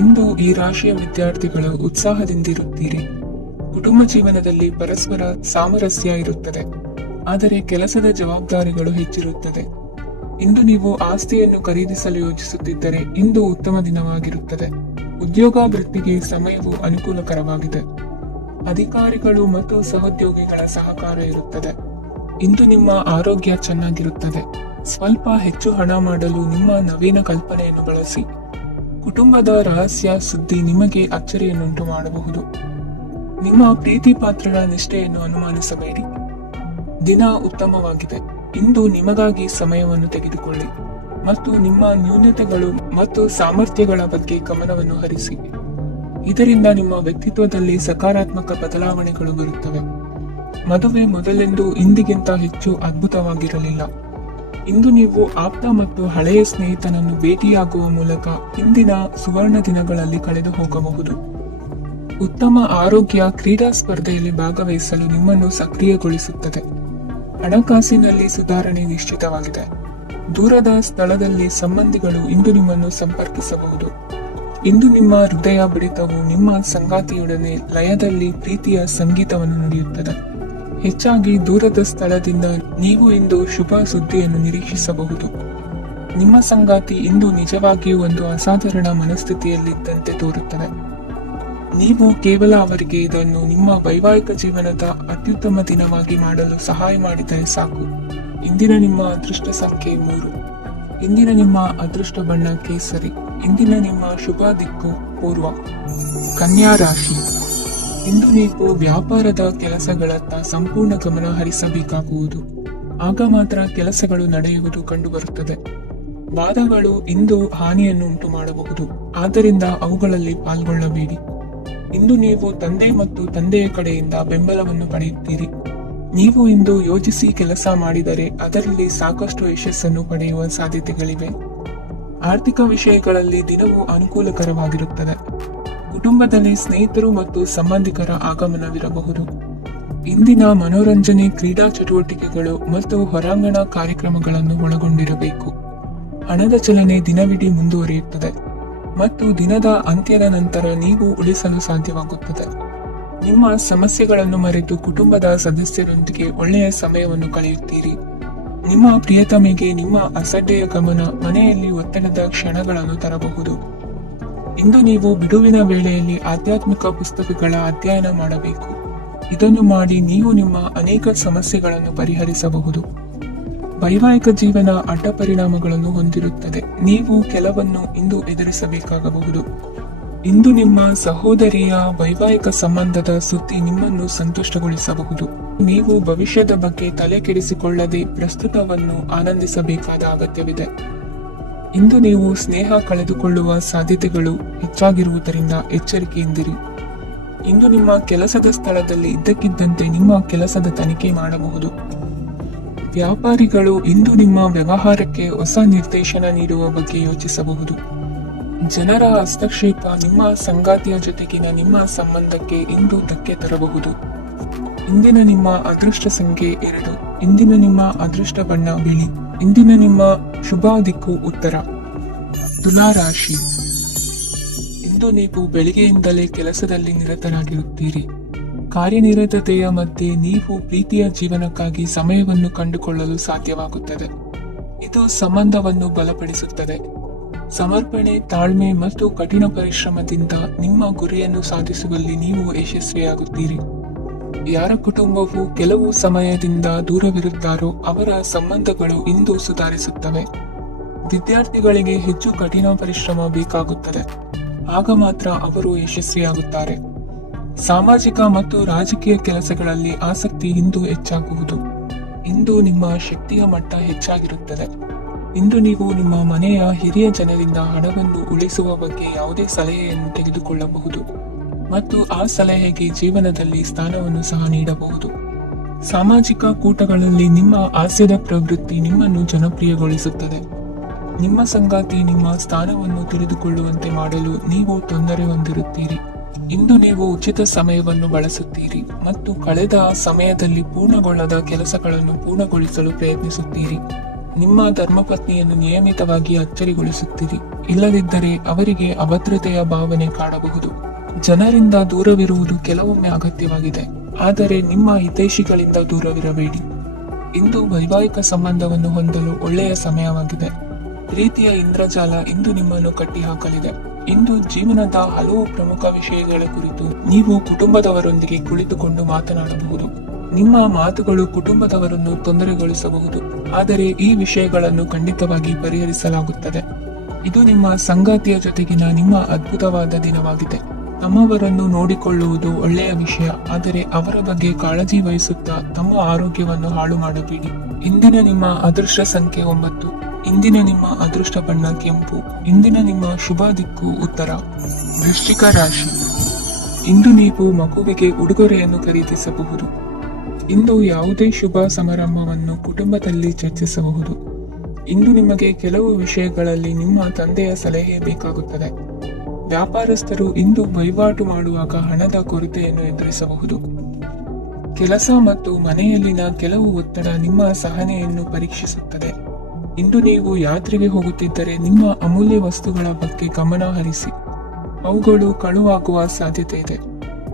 ಇಂದು ಈ ರಾಶಿಯ ವಿದ್ಯಾರ್ಥಿಗಳು ಉತ್ಸಾಹದಿಂದಿರುತ್ತೀರಿ. ಕುಟುಂಬ ಜೀವನದಲ್ಲಿ ಪರಸ್ಪರ ಸಾಮರಸ್ಯ ಇರುತ್ತದೆ, ಆದರೆ ಕೆಲಸದ ಜವಾಬ್ದಾರಿಗಳು ಹೆಚ್ಚಿರುತ್ತದೆ. ಇಂದು ನೀವು ಆಸ್ತಿಯನ್ನು ಖರೀದಿಸಲು ಯೋಚಿಸುತ್ತಿದ್ದರೆ ಇಂದು ಉತ್ತಮ ದಿನವಾಗಿರುತ್ತದೆ. ಉದ್ಯೋಗ ವೃತ್ತಿಗೆ ಸಮಯವು ಅನುಕೂಲಕರವಾಗಿದೆ. ಅಧಿಕಾರಿಗಳು ಮತ್ತು ಸಹೋದ್ಯೋಗಿಗಳ ಸಹಕಾರ ಇರುತ್ತದೆ. ಇಂದು ನಿಮ್ಮ ಆರೋಗ್ಯ ಚೆನ್ನಾಗಿರುತ್ತದೆ. ಸ್ವಲ್ಪ ಹೆಚ್ಚು ಹಣ ಮಾಡಲು ನಿಮ್ಮ ನವೀನ ಕಲ್ಪನೆಯನ್ನು ಬಳಸಿ. ಕುಟುಂಬದ ರಹಸ್ಯ ಸುದ್ದಿ ನಿಮಗೆ ಅಚ್ಚರಿಯನ್ನುಂಟು ಮಾಡಬಹುದು. ನಿಮ್ಮ ಪ್ರೀತಿ ಪಾತ್ರರ ನಿಷ್ಠೆಯನ್ನು ಅನುಮಾನಿಸಬೇಡಿ. ದಿನ ಉತ್ತಮವಾಗಿದೆ. ಇಂದು ನಿಮಗಾಗಿ ಸಮಯವನ್ನು ತೆಗೆದುಕೊಳ್ಳಿ ಮತ್ತು ನಿಮ್ಮ ನ್ಯೂನತೆಗಳು ಮತ್ತು ಸಾಮರ್ಥ್ಯಗಳ ಬಗ್ಗೆ ಗಮನವನ್ನು ಹರಿಸಿ. ಇದರಿಂದ ನಿಮ್ಮ ವ್ಯಕ್ತಿತ್ವದಲ್ಲಿ ಸಕಾರಾತ್ಮಕ ಬದಲಾವಣೆಗಳು ಬರುತ್ತವೆ. ಮದುವೆ ಮೊದಲೆಂದು ಇಂದಿಗಿಂತ ಹೆಚ್ಚು ಅದ್ಭುತವಾಗಿರಲಿಲ್ಲ. ಇಂದು ನೀವು ಆಪ್ತ ಮತ್ತು ಹಳೆಯ ಸ್ನೇಹಿತನನ್ನು ಭೇಟಿಯಾಗುವ ಮೂಲಕ ಇಂದಿನ ಸುವರ್ಣ ದಿನಗಳಲ್ಲಿ ಕಳೆದು ಹೋಗಬಹುದು. ಉತ್ತಮ ಆರೋಗ್ಯ ಕ್ರೀಡಾ ಸ್ಪರ್ಧೆಯಲ್ಲಿ ಭಾಗವಹಿಸಲು ನಿಮ್ಮನ್ನು ಸಕ್ರಿಯಗೊಳಿಸುತ್ತದೆ. ಹಣಕಾಸಿನಲ್ಲಿ ಸುಧಾರಣೆ ನಿಶ್ಚಿತವಾಗಿದೆ. ದೂರದ ಸ್ಥಳದಲ್ಲಿ ಸಂಬಂಧಿಗಳು ಇಂದು ನಿಮ್ಮನ್ನು ಸಂಪರ್ಕಿಸಬಹುದು. ಇಂದು ನಿಮ್ಮ ಹೃದಯ ಬಡಿತವು ನಿಮ್ಮ ಸಂಗಾತಿಯೊಡನೆ ಲಯದಲ್ಲಿ ಪ್ರೀತಿಯ ಸಂಗೀತವನ್ನು ನುಡಿಯುತ್ತದೆ. ಹೆಚ್ಚಾಗಿ ದೂರದ ಸ್ಥಳದಿಂದ ನೀವು ಇಂದು ಶುಭ ಸುದ್ದಿಯನ್ನು ನಿರೀಕ್ಷಿಸಬಹುದು. ನಿಮ್ಮ ಸಂಗಾತಿ ಇಂದು ನಿಜವಾಗಿಯೂ ಒಂದು ಅಸಾಧಾರಣ ಮನಸ್ಥಿತಿಯಲ್ಲಿದ್ದಂತೆ ತೋರುತ್ತದೆ. ನೀವು ಕೇವಲ ಅವರಿಗೆ ಇದನ್ನು ನಿಮ್ಮ ವೈವಾಹಿಕ ಜೀವನದ ಅತ್ಯುತ್ತಮ ದಿನವಾಗಿ ಮಾಡಲು ಸಹಾಯ ಮಾಡಿದರೆ ಸಾಕು. ಇಂದಿನ ನಿಮ್ಮ ಅದೃಷ್ಟ ಸಂಖ್ಯೆ 3. ಇಂದಿನ ನಿಮ್ಮ ಅದೃಷ್ಟ ಬಣ್ಣ ಕೇಸರಿ. ಇಂದಿನ ನಿಮ್ಮ ಶುಭ ದಿಕ್ಕು ಪೂರ್ವ. ಕನ್ಯಾ ರಾಶಿ. ಇಂದು ನೀವು ವ್ಯಾಪಾರದ ಕೆಲಸಗಳತ್ತ ಸಂಪೂರ್ಣ ಗಮನ ಹರಿಸಬೇಕಾಗುವುದು. ಆಗ ಮಾತ್ರ ಕೆಲಸಗಳು ನಡೆಯುವುದು ಕಂಡುಬರುತ್ತದೆ. ವಾದಗಳು ಇಂದು ಹಾನಿಯನ್ನು ಉಂಟು ಮಾಡಬಹುದು, ಆದ್ದರಿಂದ ಅವುಗಳಲ್ಲಿ ಪಾಲ್ಗೊಳ್ಳಬೇಡಿ. ಇಂದು ನೀವು ತಂದೆ ಮತ್ತು ತಂದೆಯ ಕಡೆಯಿಂದ ಬೆಂಬಲವನ್ನು ಪಡೆಯುತ್ತೀರಿ. ನೀವು ಇಂದು ಯೋಚಿಸಿ ಕೆಲಸ ಮಾಡಿದರೆ ಅದರಲ್ಲಿ ಸಾಕಷ್ಟು ಯಶಸ್ಸನ್ನು ಪಡೆಯುವ ಸಾಧ್ಯತೆಗಳಿವೆ. ಆರ್ಥಿಕ ವಿಷಯಗಳಲ್ಲಿ ದಿನವೂ ಅನುಕೂಲಕರವಾಗಿರುತ್ತದೆ. ಕುಟುಂಬದಲ್ಲಿ ಸ್ನೇಹಿತರು ಮತ್ತು ಸಂಬಂಧಿಕರ ಆಗಮನವಿರಬಹುದು. ಇಂದಿನ ಮನೋರಂಜನೆ ಕ್ರೀಡಾ ಚಟುವಟಿಕೆಗಳು ಮತ್ತು ಹೊರಾಂಗಣ ಕಾರ್ಯಕ್ರಮಗಳನ್ನು ಒಳಗೊಂಡಿರಬೇಕು. ಹಣದ ಚಲನೆ ದಿನವಿಡೀ ಮುಂದುವರಿಯುತ್ತದೆ ಮತ್ತು ದಿನದ ಅಂತ್ಯದ ನಂತರ ನೀವು ಉಳಿಸಲು ಸಾಧ್ಯವಾಗುತ್ತದೆ. ನಿಮ್ಮ ಸಮಸ್ಯೆಗಳನ್ನು ಮರೆತು ಕುಟುಂಬದ ಸದಸ್ಯರೊಂದಿಗೆ ಒಳ್ಳೆಯ ಸಮಯವನ್ನು ಕಳೆಯುತ್ತೀರಿ. ನಿಮ್ಮ ಪ್ರಿಯತಮೆಗೆ ನಿಮ್ಮ ಅಸಡ್ಡೆಯ ಗಮನ ಮನೆಯಲ್ಲಿ ಒತ್ತಡದ ಕ್ಷಣಗಳನ್ನು ತರಬಹುದು. ಇಂದು ನೀವು ಬಿಡುವಿನ ವೇಳೆಯಲ್ಲಿ ಆಧ್ಯಾತ್ಮಿಕ ಪುಸ್ತಕಗಳ ಅಧ್ಯಯನ ಮಾಡಬೇಕು. ಇದನ್ನು ಮಾಡಿ ನೀವು ನಿಮ್ಮ ಅನೇಕ ಸಮಸ್ಯೆಗಳನ್ನು ಪರಿಹರಿಸಬಹುದು. ವೈವಾಹಿಕ ಜೀವನ ಅಡ್ಡ ಪರಿಣಾಮಗಳನ್ನು ಹೊಂದಿರುತ್ತದೆ. ನೀವು ಕೆಲವನ್ನು ಇಂದು ಎದುರಿಸಬೇಕಾಗಬಹುದು. ಇಂದು ನಿಮ್ಮ ಸಹೋದರಿಯ ವೈವಾಹಿಕ ಸಂಬಂಧದ ಸುದ್ದಿ ನಿಮ್ಮನ್ನು ಸಂತುಷ್ಟಗೊಳಿಸಬಹುದು. ನೀವು ಭವಿಷ್ಯದ ಬಗ್ಗೆ ತಲೆ ಕೆಡಿಸಿಕೊಳ್ಳದೆ ಪ್ರಸ್ತುತವನ್ನು ಆನಂದಿಸಬೇಕಾದ ಅಗತ್ಯವಿದೆ. ಇಂದು ನೀವು ಸ್ನೇಹ ಕಳೆದುಕೊಳ್ಳುವ ಸಾಧ್ಯತೆಗಳು ಹೆಚ್ಚಾಗಿರುವುದರಿಂದ ಎಚ್ಚರಿಕೆಯಿಂದಿರಿ. ಇಂದು ನಿಮ್ಮ ಕೆಲಸದ ಸ್ಥಳದಲ್ಲಿ ಇದ್ದಕ್ಕಿದ್ದಂತೆ ನಿಮ್ಮ ಕೆಲಸದ ತನಿಖೆ ಮಾಡಬಹುದು. ವ್ಯಾಪಾರಿಗಳು ಇಂದು ನಿಮ್ಮ ವ್ಯವಹಾರಕ್ಕೆ ಹೊಸ ನಿರ್ದೇಶನ ನೀಡುವ ಬಗ್ಗೆ ಯೋಚಿಸಬಹುದು. ಜನರ ಹಸ್ತಕ್ಷೇಪ ನಿಮ್ಮ ಸಂಗಾತಿಯ ಜೊತೆಗಿನ ನಿಮ್ಮ ಸಂಬಂಧಕ್ಕೆ ಇಂದು ಧಕ್ಕೆ ತರಬಹುದು. ಇಂದಿನ ನಿಮ್ಮ ಅದೃಷ್ಟ ಸಂಖ್ಯೆ 2. ಇಂದಿನ ನಿಮ್ಮ ಅದೃಷ್ಟ ಬಣ್ಣ ಬಿಳಿ. ಇಂದಿನ ನಿಮ್ಮ ಶುಭ ದಿಕ್ಕು ಉತ್ತರ. ತುಲಾ ರಾಶಿ. ಇಂದು ನೀವು ಬೆಳಿಗ್ಗೆಯಿಂದಲೇ ಕೆಲಸದಲ್ಲಿ ನಿರತರಾಗಿರುತ್ತೀರಿ. ಕಾರ್ಯನಿರತತೆಯ ಮಧ್ಯೆ ನೀವು ಪ್ರೀತಿಯ ಜೀವನಕ್ಕಾಗಿ ಸಮಯವನ್ನು ಕಂಡುಕೊಳ್ಳಲು ಸಾಧ್ಯವಾಗುತ್ತದೆ. ಇದು ಸಂಬಂಧವನ್ನು ಬಲಪಡಿಸುತ್ತದೆ. ಸಮರ್ಪಣೆ, ತಾಳ್ಮೆ ಮತ್ತು ಕಠಿಣ ಪರಿಶ್ರಮದಿಂದ ನಿಮ್ಮ ಗುರಿಯನ್ನು ಸಾಧಿಸುವಲ್ಲಿ ನೀವು ಯಶಸ್ವಿಯಾಗುತ್ತೀರಿ. ಯಾರ ಕುಟುಂಬವು ಕೆಲವು ಸಮಯದಿಂದ ದೂರವಿರುತ್ತಾರೋ ಅವರ ಸಂಬಂಧಗಳು ಇಂದು ಸುಧಾರಿಸುತ್ತವೆ. ವಿದ್ಯಾರ್ಥಿಗಳಿಗೆ ಹೆಚ್ಚು ಕಠಿಣ ಪರಿಶ್ರಮ ಬೇಕಾಗುತ್ತದೆ. ಆಗ ಮಾತ್ರ ಅವರು ಯಶಸ್ವಿಯಾಗುತ್ತಾರೆ. ಸಾಮಾಜಿಕ ಮತ್ತು ರಾಜಕೀಯ ಕೆಲಸಗಳಲ್ಲಿ ಆಸಕ್ತಿ ಇಂದು ಹೆಚ್ಚಾಗುವುದು. ಇಂದು ನಿಮ್ಮ ಶಕ್ತಿಯ ಮಟ್ಟ ಹೆಚ್ಚಾಗಿರುತ್ತದೆ. ಇಂದು ನೀವು ನಿಮ್ಮ ಮನೆಯ ಹಿರಿಯ ಜನರಿಂದ ಹಣವನ್ನು ಉಳಿಸುವ ಬಗ್ಗೆ ಯಾವುದೇ ಸಲಹೆಯನ್ನು ತೆಗೆದುಕೊಳ್ಳಬಹುದು ಮತ್ತು ಆ ಸಲಹೆಗೆ ಜೀವನದಲ್ಲಿ ಸ್ಥಾನವನ್ನು ಸಹ ನೀಡಬಹುದು. ಸಾಮಾಜಿಕ ಕೂಟಗಳಲ್ಲಿ ನಿಮ್ಮ ಹಾಸ್ಯದ ಪ್ರವೃತ್ತಿ ನಿಮ್ಮನ್ನು ಜನಪ್ರಿಯಗೊಳಿಸುತ್ತದೆ. ನಿಮ್ಮ ಸಂಗಾತಿ ನಿಮ್ಮ ಸ್ಥಾನವನ್ನು ತಿಳಿದುಕೊಳ್ಳುವಂತೆ ಮಾಡಲು ನೀವು ತೊಂದರೆ ಹೊಂದಿರುತ್ತೀರಿ. ಇಂದು ನೀವು ಉಚಿತ ಸಮಯವನ್ನು ಬಳಸುತ್ತೀರಿ ಮತ್ತು ಕಳೆದ ಸಮಯದಲ್ಲಿ ಪೂರ್ಣಗೊಳ್ಳದ ಕೆಲಸಗಳನ್ನು ಪೂರ್ಣಗೊಳಿಸಲು ಪ್ರಯತ್ನಿಸುತ್ತೀರಿ. ನಿಮ್ಮ ಧರ್ಮಪತ್ನಿಯನ್ನು ನಿಯಮಿತವಾಗಿ ಅಚ್ಚರಿಗೊಳಿಸುತ್ತೀರಿ. ಇಲ್ಲದಿದ್ದರೆ ಅವರಿಗೆ ಅಭದ್ರತೆಯ ಭಾವನೆ ಕಾಡಬಹುದು. ಜನರಿಂದ ದೂರವಿರುವುದು ಕೆಲವೊಮ್ಮೆ ಅಗತ್ಯವಾಗಿದೆ, ಆದರೆ ನಿಮ್ಮ ಹಿತೈಷಿಗಳಿಂದ ದೂರವಿರಬೇಡಿ. ಇಂದು ವೈವಾಹಿಕ ಸಂಬಂಧವನ್ನು ಹೊಂದಲು ಒಳ್ಳೆಯ ಸಮಯವಾಗಿದೆ. ಪ್ರೀತಿಯ ಇಂದ್ರಜಾಲ ಇಂದು ನಿಮ್ಮನ್ನು ಕಟ್ಟಿಹಾಕಲಿದೆ. ಇಂದು ಜೀವನದ ಹಲವು ಪ್ರಮುಖ ವಿಷಯಗಳ ಕುರಿತು ನೀವು ಕುಟುಂಬದವರೊಂದಿಗೆ ಕುಳಿತುಕೊಂಡು ಮಾತನಾಡಬಹುದು. ನಿಮ್ಮ ಮಾತುಗಳು ಕುಟುಂಬದವರನ್ನು ತೊಂದರೆಗೊಳಿಸಬಹುದು, ಆದರೆ ಈ ವಿಷಯಗಳನ್ನು ಖಂಡಿತವಾಗಿ ಪರಿಹರಿಸಲಾಗುತ್ತದೆ. ಇದು ನಿಮ್ಮ ಸಂಗಾತಿಯ ಜೊತೆಗಿನ ನಿಮ್ಮ ಅದ್ಭುತವಾದ ದಿನವಾಗಿದೆ. ತಮ್ಮವರನ್ನು ನೋಡಿಕೊಳ್ಳುವುದು ಒಳ್ಳೆಯ ವಿಷಯ, ಆದರೆ ಅವರ ಬಗ್ಗೆ ಕಾಳಜಿ ವಹಿಸುತ್ತಾ ತಮ್ಮ ಆರೋಗ್ಯವನ್ನು ಹಾಳು ಮಾಡಬೇಡಿ. ಇಂದಿನ ನಿಮ್ಮ ಅದೃಷ್ಟ ಸಂಖ್ಯೆ 9. ಇಂದಿನ ನಿಮ್ಮ ಅದೃಷ್ಟ ಬಣ್ಣ ಕೆಂಪು. ಇಂದಿನ ನಿಮ್ಮ ಶುಭ ದಿಕ್ಕು ಉತ್ತರ. ವೃಶ್ಚಿಕ ರಾಶಿ. ಇಂದು ನೀವು ಮಗುವಿಗೆ ಉಡುಗೊರೆಯನ್ನು ಖರೀದಿಸಬಹುದು. ಇಂದು ಯಾವುದೇ ಶುಭ ಸಮಾರಂಭವನ್ನು ಕುಟುಂಬದಲ್ಲಿ ಚರ್ಚಿಸಬಹುದು. ಇಂದು ನಿಮಗೆ ಕೆಲವು ವಿಷಯಗಳಲ್ಲಿ ನಿಮ್ಮ ತಂದೆಯ ಸಲಹೆ ಬೇಕಾಗುತ್ತದೆ. ವ್ಯಾಪಾರಸ್ಥರು ಇಂದು ವಹಿವಾಟು ಮಾಡುವಾಗ ಹಣದ ಕೊರತೆಯನ್ನು ಎದುರಿಸಬಹುದು. ಕೆಲಸ ಮತ್ತು ಮನೆಯಲ್ಲಿನ ಕೆಲವು ಒತ್ತಡ ನಿಮ್ಮ ಸಹನೆಯನ್ನು ಪರೀಕ್ಷಿಸುತ್ತದೆ. ಇಂದು ನೀವು ಯಾತ್ರೆಗೆ ಹೋಗುತ್ತಿದ್ದರೆ ನಿಮ್ಮ ಅಮೂಲ್ಯ ವಸ್ತುಗಳ ಬಗ್ಗೆ ಗಮನ ಹರಿಸಿ. ಅವುಗಳು ಕಳುವಾಗುವ ಸಾಧ್ಯತೆ ಇದೆ.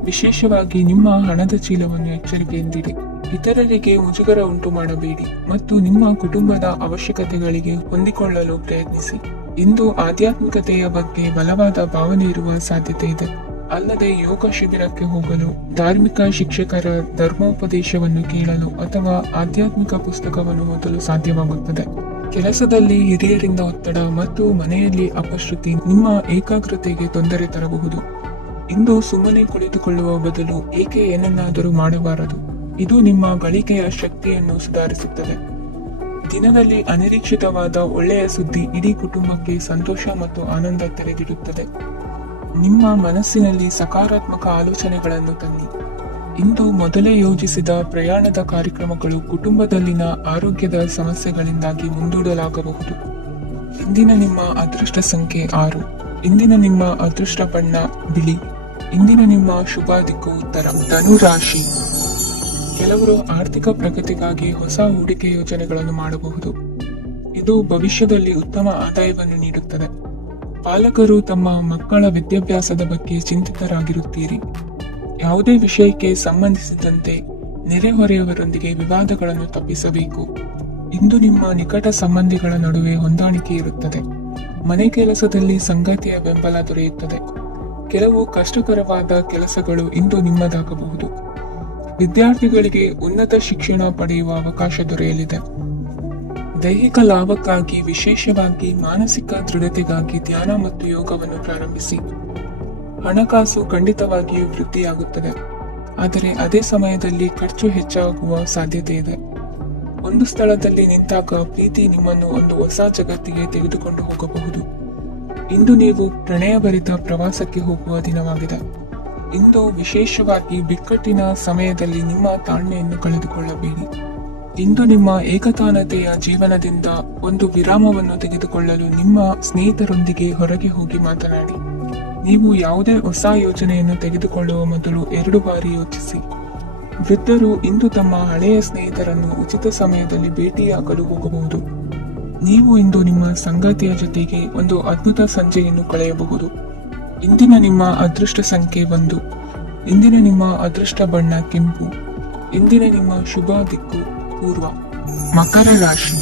ವಿಶೇಷವಾಗಿ ನಿಮ್ಮ ಹಣದ ಚೀಲವನ್ನು ಎಚ್ಚರಿಕೆಯಿಂದಿಡಿ. ಇತರರಿಗೆ ಮುಜುಗರ ಉಂಟು ಮಾಡಬೇಡಿ ಮತ್ತು ನಿಮ್ಮ ಕುಟುಂಬದ ಅವಶ್ಯಕತೆಗಳಿಗೆ ಹೊಂದಿಕೊಳ್ಳಲು ಪ್ರಯತ್ನಿಸಿ. ಇಂದು ಆಧ್ಯಾತ್ಮಿಕತೆಯ ಬಗ್ಗೆ ಬಲವಾದ ಭಾವನೆ ಇರುವ ಸಾಧ್ಯತೆ ಇದೆ. ಅಲ್ಲದೆ ಯೋಗ ಶಿಬಿರಕ್ಕೆ ಹೋಗಲು, ಧಾರ್ಮಿಕ ಶಿಕ್ಷಕರ ಧರ್ಮೋಪದೇಶವನ್ನು ಕೇಳಲು ಅಥವಾ ಆಧ್ಯಾತ್ಮಿಕ ಪುಸ್ತಕವನ್ನು ಓದಲು ಸಾಧ್ಯವಾಗುತ್ತದೆ. ಕೆಲಸದಲ್ಲಿ ಹಿರಿಯರಿಂದ ಒತ್ತಡ ಮತ್ತು ಮನೆಯಲ್ಲಿ ಅಪಶ್ರುತಿ ನಿಮ್ಮ ಏಕಾಗ್ರತೆಗೆ ತೊಂದರೆ ತರಬಹುದು. ಇಂದು ಸುಮ್ಮನೆ ಕುಳಿತುಕೊಳ್ಳುವ ಬದಲು ಏಕೆ ಏನನ್ನಾದರೂ ಮಾಡಬಾರದು. ಇದು ನಿಮ್ಮ ಗಳಿಕೆಯ ಶಕ್ತಿಯನ್ನು ಸುಧಾರಿಸುತ್ತದೆ. ದಿನದಲ್ಲಿ ಅನಿರೀಕ್ಷಿತವಾದ ಒಳ್ಳೆಯ ಸುದ್ದಿ ಇಡೀ ಕುಟುಂಬಕ್ಕೆ ಸಂತೋಷ ಮತ್ತು ಆನಂದ ತೆರೆದಿಡುತ್ತದೆ. ನಿಮ್ಮ ಮನಸ್ಸಿನಲ್ಲಿ ಸಕಾರಾತ್ಮಕ ಆಲೋಚನೆಗಳನ್ನು ತನ್ನಿ. ಇಂದು ಮೊದಲೇ ಯೋಜಿಸಿದ ಪ್ರಯಾಣದ ಕಾರ್ಯಕ್ರಮಗಳು ಕುಟುಂಬದಲ್ಲಿನ ಆರೋಗ್ಯದ ಸಮಸ್ಯೆಗಳಿಂದಾಗಿ ಮುಂದೂಡಲಾಗಬಹುದು. ಇಂದಿನ ನಿಮ್ಮ ಅದೃಷ್ಟ ಸಂಖ್ಯೆ 6. ಇಂದಿನ ನಿಮ್ಮ ಅದೃಷ್ಟ ಬಣ್ಣ ಬಿಳಿ. ಇಂದಿನ ನಿಮ್ಮ ಶುಭ ದಿಕ್ಕು ಉತ್ತರ. ಧನು ರಾಶಿ. ಕೆಲವರು ಆರ್ಥಿಕ ಪ್ರಗತಿಗಾಗಿ ಹೊಸ ಹೂಡಿಕೆ ಯೋಜನೆಗಳನ್ನು ಮಾಡಬಹುದು. ಇದು ಭವಿಷ್ಯದಲ್ಲಿ ಉತ್ತಮ ಆದಾಯವನ್ನು ನೀಡುತ್ತದೆ. ಪಾಲಕರು ತಮ್ಮ ಮಕ್ಕಳ ವಿದ್ಯಾಭ್ಯಾಸದ ಬಗ್ಗೆ ಚಿಂತಿತರಾಗಿರುತ್ತೀರಿ. ಯಾವುದೇ ವಿಷಯಕ್ಕೆ ಸಂಬಂಧಿಸಿದಂತೆ ನೆರೆಹೊರೆಯವರೊಂದಿಗೆ ವಿವಾದಗಳನ್ನು ತಪ್ಪಿಸಬೇಕು. ಇಂದು ನಿಮ್ಮ ನಿಕಟ ಸಂಬಂಧಿಗಳ ನಡುವೆ ಹೊಂದಾಣಿಕೆ ಇರುತ್ತದೆ. ಮನೆ ಕೆಲಸದಲ್ಲಿ ಸಂಗಾತಿಯ ಬೆಂಬಲ ದೊರೆಯುತ್ತದೆ. ಕೆಲವು ಕಷ್ಟಕರವಾದ ಕೆಲಸಗಳು ಇಂದು ನಿಮ್ಮದಾಗಬಹುದು. ವಿದ್ಯಾರ್ಥಿಗಳಿಗೆ ಉನ್ನತ ಶಿಕ್ಷಣ ಪಡೆಯುವ ಅವಕಾಶ ದೊರೆಯಲಿದೆ. ದೈಹಿಕ ಲಾಭಕ್ಕಾಗಿ, ವಿಶೇಷವಾಗಿ ಮಾನಸಿಕ ದೃಢತೆಗಾಗಿ ಧ್ಯಾನ ಮತ್ತು ಯೋಗವನ್ನು ಪ್ರಾರಂಭಿಸಿ. ಹಣಕಾಸು ಖಂಡಿತವಾಗಿಯೂ ವೃದ್ಧಿಯಾಗುತ್ತದೆ, ಆದರೆ ಅದೇ ಸಮಯದಲ್ಲಿ ಖರ್ಚು ಹೆಚ್ಚಾಗುವ ಸಾಧ್ಯತೆ ಇದೆ. ಒಂದು ಸ್ಥಳದಲ್ಲಿ ನಿಂತಾಗ ಪ್ರೀತಿ ನಿಮ್ಮನ್ನು ಒಂದು ಹೊಸ ಜಗತ್ತಿಗೆ ತೆಗೆದುಕೊಂಡು ಹೋಗಬಹುದು. ಇಂದು ನೀವು ಪ್ರಣಯಭರಿತ ಪ್ರವಾಸಕ್ಕೆ ಹೋಗುವ ದಿನವಾಗಿದೆ. ಇಂದು ವಿಶೇಷವಾಗಿ ಬಿಕ್ಕಟ್ಟಿನ ಸಮಯದಲ್ಲಿ ನಿಮ್ಮ ತಾಳ್ಮೆಯನ್ನು ಕಳೆದುಕೊಳ್ಳಬೇಡಿ. ಇಂದು ನಿಮ್ಮ ಏಕತಾನತೆಯ ಜೀವನದಿಂದ ಒಂದು ವಿರಾಮವನ್ನು ತೆಗೆದುಕೊಳ್ಳಲು ನಿಮ್ಮ ಸ್ನೇಹಿತರೊಂದಿಗೆ ಹೊರಗೆ ಹೋಗಿ ಮಾತನಾಡಿ. ನೀವು ಯಾವುದೇ ಹೊಸ ಯೋಜನೆಯನ್ನು ತೆಗೆದುಕೊಳ್ಳುವ ಮೊದಲು 2 ಬಾರಿ ಯೋಚಿಸಿ. ವೃದ್ಧರು ಇಂದು ತಮ್ಮ ಹಳೆಯ ಸ್ನೇಹಿತರನ್ನು ಉಚಿತ ಸಮಯದಲ್ಲಿ ಭೇಟಿಯಾಗಲು ಹೋಗಬಹುದು. ನೀವು ಇಂದು ನಿಮ್ಮ ಸಂಗಾತಿಯ ಜೊತೆಗೆ ಒಂದು ಅದ್ಭುತ ಸಂಜೆಯನ್ನು ಕಳೆಯಬಹುದು. ಇಂದಿನ ನಿಮ್ಮ ಅದೃಷ್ಟ ಸಂಖ್ಯೆ 1. ಇಂದಿನ ನಿಮ್ಮ ಅದೃಷ್ಟ ಬಣ್ಣ ಕೆಂಪು. ಇಂದಿನ ನಿಮ್ಮ ಶುಭ ದಿಕ್ಕು ಪೂರ್ವ. ಮಕರ ರಾಶಿ.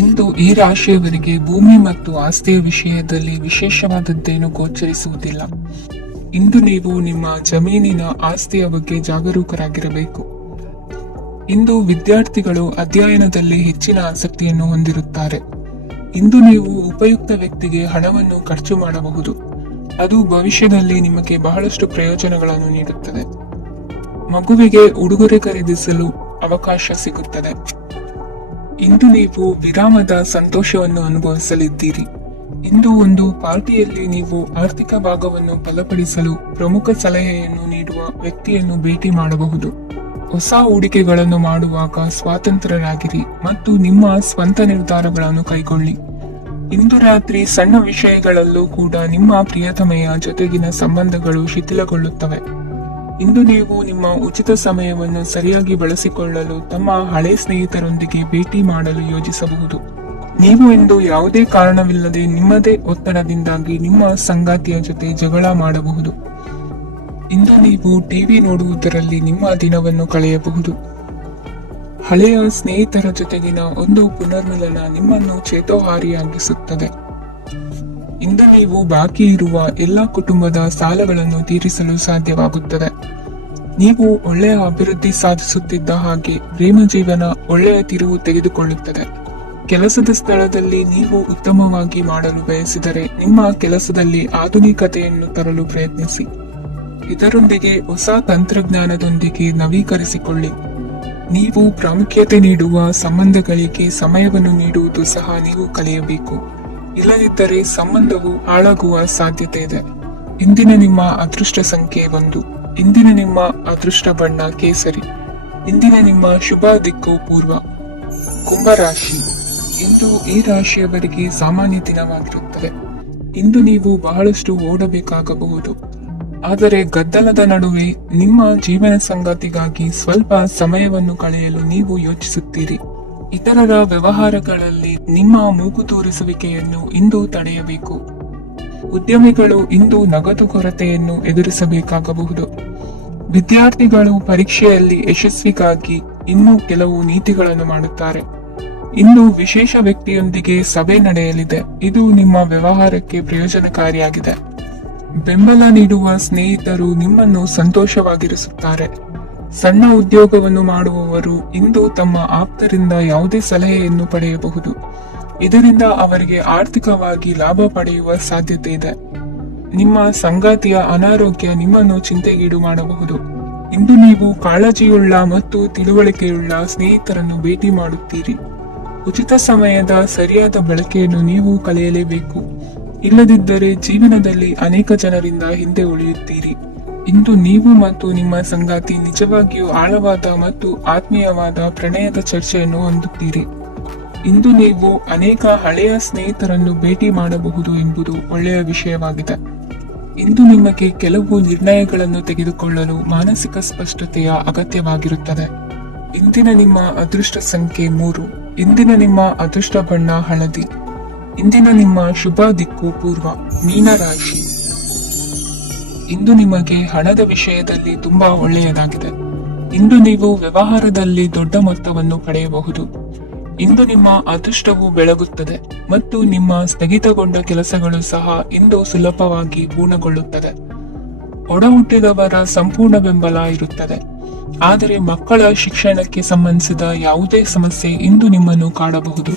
ಇಂದು ಈ ರಾಶಿಯವರಿಗೆ ಭೂಮಿ ಮತ್ತು ಆಸ್ತಿಯ ವಿಷಯದಲ್ಲಿ ವಿಶೇಷವಾದದ್ದೇನು ಗೋಚರಿಸುವುದಿಲ್ಲ. ಇಂದು ನೀವು ನಿಮ್ಮ ಜಮೀನಿನ ಆಸ್ತಿಯ ಬಗ್ಗೆ ಜಾಗರೂಕರಾಗಿರಬೇಕು. ಇಂದು ವಿದ್ಯಾರ್ಥಿಗಳು ಅಧ್ಯಯನದಲ್ಲಿ ಹೆಚ್ಚಿನ ಆಸಕ್ತಿಯನ್ನು ಹೊಂದಿರುತ್ತಾರೆ. ಇಂದು ನೀವು ಉಪಯುಕ್ತ ವ್ಯಕ್ತಿಗೆ ಹಣವನ್ನು ಖರ್ಚು ಮಾಡಬಹುದು. ಅದು ಭವಿಷ್ಯದಲ್ಲಿ ನಿಮಗೆ ಬಹಳಷ್ಟು ಪ್ರಯೋಜನಗಳನ್ನು ನೀಡುತ್ತದೆ. ಮಗುವಿಗೆ ಉಡುಗೊರೆ ಖರೀದಿಸಲು ಅವಕಾಶ ಸಿಗುತ್ತದೆ. ಇಂದು ನೀವು ವಿರಾಮದ ಸಂತೋಷವನ್ನು ಅನುಭವಿಸಲಿದ್ದೀರಿ. ಇಂದು ಒಂದು ಪಾರ್ಟಿಯಲ್ಲಿ ನೀವು ಆರ್ಥಿಕ ಭಾಗವನ್ನು ಬಲಪಡಿಸಲು ಪ್ರಮುಖ ಸಲಹೆಯನ್ನು ನೀಡುವ ವ್ಯಕ್ತಿಯನ್ನು ಭೇಟಿ ಮಾಡಬಹುದು. ಹೊಸ ಹೂಡಿಕೆಗಳನ್ನು ಮಾಡುವಾಗ ಸ್ವಾತಂತ್ರ್ಯರಾಗಿರಿ ಮತ್ತು ನಿಮ್ಮ ಸ್ವಂತ ನಿರ್ಧಾರಗಳನ್ನು ಕೈಗೊಳ್ಳಿ. ಇಂದು ರಾತ್ರಿ ಸಣ್ಣ ವಿಷಯಗಳಲ್ಲೂ ಕೂಡ ನಿಮ್ಮ ಪ್ರಿಯತಮೆಯ ಜೊತೆಗಿನ ಸಂಬಂಧಗಳು ಶಿಥಿಲಗೊಳ್ಳುತ್ತವೆ. ಇಂದು ನೀವು ನಿಮ್ಮ ಉಚಿತ ಸಮಯವನ್ನು ಸರಿಯಾಗಿ ಬಳಸಿಕೊಳ್ಳಲು ತಮ್ಮ ಹಳೆ ಸ್ನೇಹಿತರೊಂದಿಗೆ ಭೇಟಿ ಮಾಡಲು ಯೋಜಿಸಬಹುದು. ನೀವು ಇಂದು ಯಾವುದೇ ಕಾರಣವಿಲ್ಲದೆ ನಿಮ್ಮದೇ ಒತ್ತಡದಿಂದಾಗಿ ನಿಮ್ಮ ಸಂಗಾತಿಯ ಜೊತೆ ಜಗಳ ಮಾಡಬಹುದು. ಇಂದು ನೀವು ಟಿವಿ ನೋಡುವುದರಲ್ಲಿ ನಿಮ್ಮ ದಿನವನ್ನು ಕಳೆಯಬಹುದು. ಹಳೆಯ ಸ್ನೇಹಿತರ ಜೊತೆಗಿನ ಒಂದು ಪುನರ್ಮಿಲನ ನಿಮ್ಮನ್ನು ಚೇತೋಹಾರಿಯಾಗಿಸುತ್ತದೆ. ಇಂದು ನೀವು ಬಾಕಿ ಇರುವ ಎಲ್ಲ ಕುಟುಂಬದ ಸಾಲಗಳನ್ನು ತೀರಿಸಲು ಸಾಧ್ಯವಾಗುತ್ತದೆ. ನೀವು ಒಳ್ಳೆಯ ಅಭಿವೃದ್ಧಿ ಸಾಧಿಸುತ್ತಿದ್ದ ಹಾಗೆ ಪ್ರೇಮ ಜೀವನ ಒಳ್ಳೆಯ ತಿರುವು ತೆಗೆದುಕೊಳ್ಳುತ್ತದೆ. ಕೆಲಸದ ಸ್ಥಳದಲ್ಲಿ ನೀವು ಉತ್ತಮವಾಗಿ ಮಾಡಲು ಬಯಸಿದರೆ ನಿಮ್ಮ ಕೆಲಸದಲ್ಲಿ ಆಧುನಿಕತೆಯನ್ನು ತರಲು ಪ್ರಯತ್ನಿಸಿ. ಇದರೊಂದಿಗೆ ಹೊಸ ತಂತ್ರಜ್ಞಾನದೊಂದಿಗೆ ನವೀಕರಿಸಿಕೊಳ್ಳಿ. ನೀವು ಪ್ರಾಮುಖ್ಯತೆ ನೀಡುವ ಸಂಬಂಧಗಳಿಗೆ ಸಮಯವನ್ನು ನೀಡುವುದು ಸಹ ನೀವು ಕಲಿಯಬೇಕು. ಇಲ್ಲದಿದ್ದರೆ ಸಂಬಂಧವು ಹಾಳಾಗುವ ಸಾಧ್ಯತೆ ಇದೆ. ಇಂದಿನ ನಿಮ್ಮ ಅದೃಷ್ಟ ಸಂಖ್ಯೆ 1. ಇಂದಿನ ನಿಮ್ಮ ಅದೃಷ್ಟ ಬಣ್ಣ ಕೇಸರಿ. ಇಂದಿನ ನಿಮ್ಮ ಶುಭ ದಿಕ್ಕು ಪೂರ್ವ. ಕುಂಭರಾಶಿ. ಇಂದು ಈ ರಾಶಿಯವರಿಗೆ ಸಾಮಾನ್ಯ ದಿನವಾಗಿರುತ್ತದೆ. ಇಂದು ನೀವು ಬಹಳಷ್ಟು ಓಡಬೇಕಾಗಬಹುದು. ಆದರೆ ಗದ್ದಲದ ನಡುವೆ ನಿಮ್ಮ ಜೀವನ ಸಂಗಾತಿಗಾಗಿ ಸ್ವಲ್ಪ ಸಮಯವನ್ನು ಕಳೆಯಲು ನೀವು ಯೋಚಿಸುತ್ತೀರಿ. ಇತರರ ವ್ಯವಹಾರಗಳಲ್ಲಿ ನಿಮ್ಮ ಮೂಗು ತೂರಿಸುವಿಕೆಯನ್ನು ಇಂದು ತಡೆಯಬೇಕು. ಉದ್ಯಮಿಗಳು ಇಂದು ನಗದು ಕೊರತೆಯನ್ನು ಎದುರಿಸಬೇಕಾಗಬಹುದು. ವಿದ್ಯಾರ್ಥಿಗಳು ಪರೀಕ್ಷೆಯಲ್ಲಿ ಯಶಸ್ವಿಗಾಗಿ ಇನ್ನೂ ಕೆಲವು ನೀತಿಗಳನ್ನು ಮಾಡುತ್ತಾರೆ. ಇಂದು ವಿಶೇಷ ವ್ಯಕ್ತಿಯೊಂದಿಗೆ ಸಭೆ ನಡೆಯಲಿದೆ. ಇದು ನಿಮ್ಮ ವ್ಯವಹಾರಕ್ಕೆ ಪ್ರಯೋಜನಕಾರಿಯಾಗಿದೆ. ಬೆಂಬಲ ನೀಡುವ ಸ್ನೇಹಿತರು ನಿಮ್ಮನ್ನು ಸಂತೋಷವಾಗಿರಿಸುತ್ತಾರೆ. ಸಣ್ಣ ಉದ್ಯೋಗವನ್ನು ಮಾಡುವವರು ಇಂದು ತಮ್ಮ ಆಪ್ತರಿಂದ ಯಾವುದೇ ಸಲಹೆಯನ್ನು ಪಡೆಯಬಹುದು. ಇದರಿಂದ ಅವರಿಗೆ ಆರ್ಥಿಕವಾಗಿ ಲಾಭ ಪಡೆಯುವ ಸಾಧ್ಯತೆ ಇದೆ. ನಿಮ್ಮ ಸಂಗಾತಿಯ ಅನಾರೋಗ್ಯ ನಿಮ್ಮನ್ನು ಚಿಂತೆಗೀಡು ಮಾಡಬಹುದು. ಇಂದು ನೀವು ಕಾಳಜಿಯುಳ್ಳ ಮತ್ತು ತಿಳುವಳಿಕೆಯುಳ್ಳ ಸ್ನೇಹಿತರನ್ನು ಭೇಟಿ ಮಾಡುತ್ತೀರಿ. ಉಚಿತ ಸಮಯದ ಸರಿಯಾದ ಬಳಕೆಯನ್ನು ನೀವು ಕಲಿಯಲೇಬೇಕು. ಇಲ್ಲದಿದ್ದರೆ ಜೀವನದಲ್ಲಿ ಅನೇಕ ಜನರಿಂದ ಹಿಂದೆ ಉಳಿಯುತ್ತೀರಿ. ಇಂದು ನೀವು ಮತ್ತು ನಿಮ್ಮ ಸಂಗಾತಿ ನಿಜವಾಗಿಯೂ ಆಳವಾದ ಮತ್ತು ಆತ್ಮೀಯವಾದ ಪ್ರಣಯದ ಚರ್ಚೆಯನ್ನು ಹೊಂದುತ್ತೀರಿ. ಇಂದು ನೀವು ಅನೇಕ ಹಳೆಯ ಸ್ನೇಹಿತರನ್ನು ಭೇಟಿ ಮಾಡಬಹುದು ಎಂಬುದು ಒಳ್ಳೆಯ ವಿಷಯವಾಗಿದೆ. ಇಂದು ನಿಮಗೆ ಕೆಲವು ನಿರ್ಣಯಗಳನ್ನು ತೆಗೆದುಕೊಳ್ಳಲು ಮಾನಸಿಕ ಸ್ಪಷ್ಟತೆಯ ಅಗತ್ಯವಾಗಿರುತ್ತದೆ. ಇಂದಿನ ನಿಮ್ಮ ಅದೃಷ್ಟ ಸಂಖ್ಯೆ 3. ಇಂದಿನ ನಿಮ್ಮ ಅದೃಷ್ಟ ಬಣ್ಣ ಹಳದಿ. ಇಂದಿನ ನಿಮ್ಮ ಶುಭ ದಿಕ್ಕು ಪೂರ್ವ, ಮೀನ ರಾಶಿ. ಇಂದು ನಿಮಗೆ ಹಣದ ವಿಷಯದಲ್ಲಿ ತುಂಬಾ ಒಳ್ಳೆಯದಾಗಿದೆ. ಇಂದು ನೀವು ವ್ಯವಹಾರದಲ್ಲಿ ದೊಡ್ಡ ಮೊತ್ತವನ್ನು ಪಡೆಯಬಹುದು. ಇಂದು ನಿಮ್ಮ ಅದೃಷ್ಟವು ಬೆಳಗುತ್ತದೆ ಮತ್ತು ನಿಮ್ಮ ಸ್ಥಗಿತಗೊಂಡ ಕೆಲಸಗಳು ಸಹ ಇಂದು ಸುಲಭವಾಗಿ ಪೂರ್ಣಗೊಳ್ಳುತ್ತದೆ. ಒಡಹುಟ್ಟಿದವರ ಸಂಪೂರ್ಣ ಬೆಂಬಲ ಇರುತ್ತದೆ. ಆದರೆ ಮಕ್ಕಳ ಶಿಕ್ಷಣಕ್ಕೆ ಸಂಬಂಧಿಸಿದ ಯಾವುದೇ ಸಮಸ್ಯೆ ಇಂದು ನಿಮ್ಮನ್ನು ಕಾಡಬಹುದು.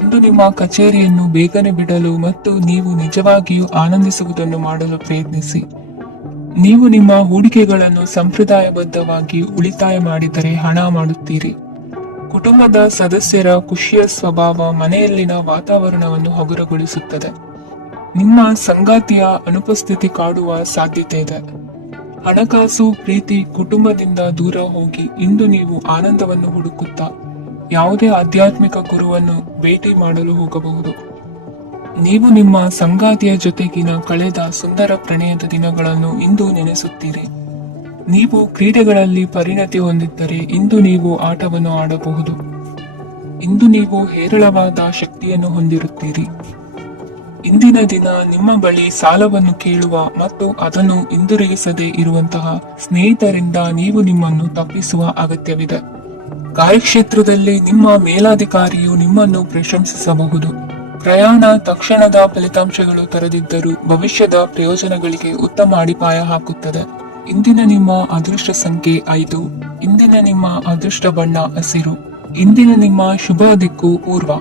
ಇಂದು ನಿಮ್ಮ ಕಚೇರಿಯನ್ನು ಬೇಗನೆ ಬಿಡಲು ಮತ್ತು ನೀವು ನಿಜವಾಗಿಯೂ ಆನಂದಿಸುವುದನ್ನು ಮಾಡಲು ಪ್ರಯತ್ನಿಸಿ. ನೀವು ನಿಮ್ಮ ಹೂಡಿಕೆಗಳನ್ನು ಸಂಪ್ರದಾಯಬದ್ಧವಾಗಿ ಉಳಿತಾಯ ಮಾಡಿದರೆ ಹಣ ಮಾಡುತ್ತೀರಿ. ಕುಟುಂಬದ ಸದಸ್ಯರ ಖುಷಿಯ ಸ್ವಭಾವ ಮನೆಯಲ್ಲಿನ ವಾತಾವರಣವನ್ನು ಹಗುರಗೊಳಿಸುತ್ತದೆ. ನಿಮ್ಮ ಸಂಗಾತಿಯ ಅನುಪಸ್ಥಿತಿ ಕಾಡುವ ಸಾಧ್ಯತೆ ಇದೆ. ಹಣಕಾಸು, ಪ್ರೀತಿ, ಕುಟುಂಬದಿಂದ ದೂರ ಹೋಗಿ ಇಂದು ನೀವು ಆನಂದವನ್ನು ಹುಡುಕುತ್ತಾ ಯಾವುದೇ ಆಧ್ಯಾತ್ಮಿಕ ಗುರುವನ್ನು ಭೇಟಿ ಮಾಡಲು ಹೋಗಬಹುದು. ನೀವು ನಿಮ್ಮ ಸಂಗಾತಿಯ ಜೊತೆಗಿನ ಕಳೆದ ಸುಂದರ ಪ್ರಣಯದ ದಿನಗಳನ್ನು ಇಂದು ನೆನೆಸುತ್ತೀರಿ. ನೀವು ಕ್ರೀಡೆಗಳಲ್ಲಿ ಪರಿಣತಿ ಹೊಂದಿದ್ದರೆ ಇಂದು ನೀವು ಆಟವನ್ನು ಆಡಬಹುದು. ಇಂದು ನೀವು ಹೇರಳವಾದ ಶಕ್ತಿಯನ್ನು ಹೊಂದಿರುತ್ತೀರಿ. ಇಂದಿನ ದಿನ ನಿಮ್ಮ ಬಳಿ ಸಾಲವನ್ನು ಕೇಳುವ ಮತ್ತು ಅದನ್ನು ಹಿಂದಿರುಗಿಸದೇ ಇರುವಂತಹ ಸ್ನೇಹಿತರಿಂದ ನೀವು ನಿಮ್ಮನ್ನು ತಪ್ಪಿಸುವ ಅಗತ್ಯವಿದೆ. ಕಾರ್ಯಕ್ಷೇತ್ರದಲ್ಲಿ ನಿಮ್ಮ ಮೇಲಾಧಿಕಾರಿಯು ನಿಮ್ಮನ್ನು ಪ್ರಶಂಸಿಸಬಹುದು. ಪ್ರಯಾಣ ತಕ್ಷಣದ ಫಲಿತಾಂಶಗಳು ತರದಿದ್ದರೂ ಭವಿಷ್ಯದ ಪ್ರಯೋಜನಗಳಿಗೆ ಉತ್ತಮ ಅಡಿಪಾಯ ಹಾಕುತ್ತದೆ. ಇಂದಿನ ನಿಮ್ಮ ಅದೃಷ್ಟ ಸಂಖ್ಯೆ 5. ಇಂದಿನ ನಿಮ್ಮ ಅದೃಷ್ಟ ಬಣ್ಣ ಹಸಿರು. ಇಂದಿನ ನಿಮ್ಮ ಶುಭ ದಿಕ್ಕು ಪೂರ್ವ.